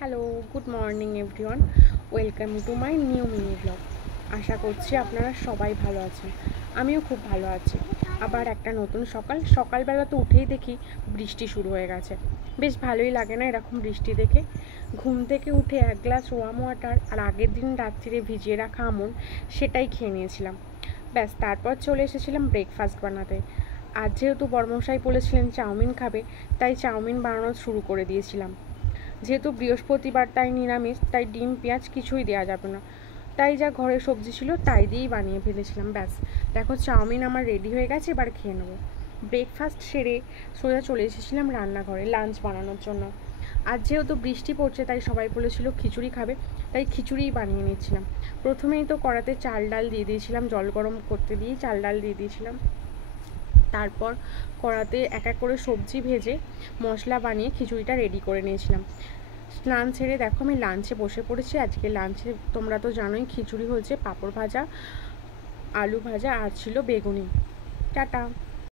Hello, good morning everyone. Welcome to my new mini blog. আশা করছি আপনারা সবাই ভালো আছেন। আমিও খুব ভালো আছি। আবার একটা নতুন সকালবেলা তো উঠেই দেখি বৃষ্টি শুরু হয়ে গেছে। বেশ ভালোই লাগে না এরকম বৃষ্টি দেখে? ঘুম থেকে উঠে এক গ্লাস ওয়ার্ম ওয়াটার আর আগের দিন রাত্রিরে ভিজিয়ে রাখা আমন্ড সেটাই খেয়ে নিয়েছিলাম। ব্যাস, তারপর চলে এসেছিলাম ব্রেকফাস্ট বানাতে। আজ যেহেতু বড়মশাই বলেছিলেন চাউমিন খাবে, তাই চাউমিন বানানো শুরু করে দিয়েছিলাম। যেহেতু বৃহস্পতিবার তাই নিরামিষ, তাই ডিম পেঁয়াজ কিছুই দেওয়া যাবে না, তাই যা ঘরে সবজি ছিল তাই দিয়েই বানিয়ে ফেলেছিলাম। ব্যাস, দেখো চাউমিন আমার রেডি হয়ে গেছে, এবার খেয়ে নেবো। ব্রেকফাস্ট সেরে সোজা চলে এসেছিলাম রান্নাঘরে লাঞ্চ বানানোর জন্য। আজ যেহেতু বৃষ্টি পড়ছে তাই সবাই বলেছিল খিচুড়ি খাবে, তাই খিচুড়িই বানিয়ে নিচ্ছিলাম। প্রথমেই তো কড়াতে চাল ডাল দিয়ে দিয়েছিলাম, জল গরম করতে দিয়েই চাল ডাল দিয়ে দিয়েছিলাম। তারপর কড়াতে এক এক করে সবজি ভেজে মশলা বানিয়ে খিচুড়িটা রেডি করে নিয়েছিলাম। স্নান ছেড়ে দেখো আমি লাঞ্চে বসে পড়েছি। আজকে লাঞ্চে তোমরা তো জানোই খিচুড়ি হয়েছে, পাঁপড় ভাজা, আলু ভাজা আর ছিল বেগুনি। টাটা।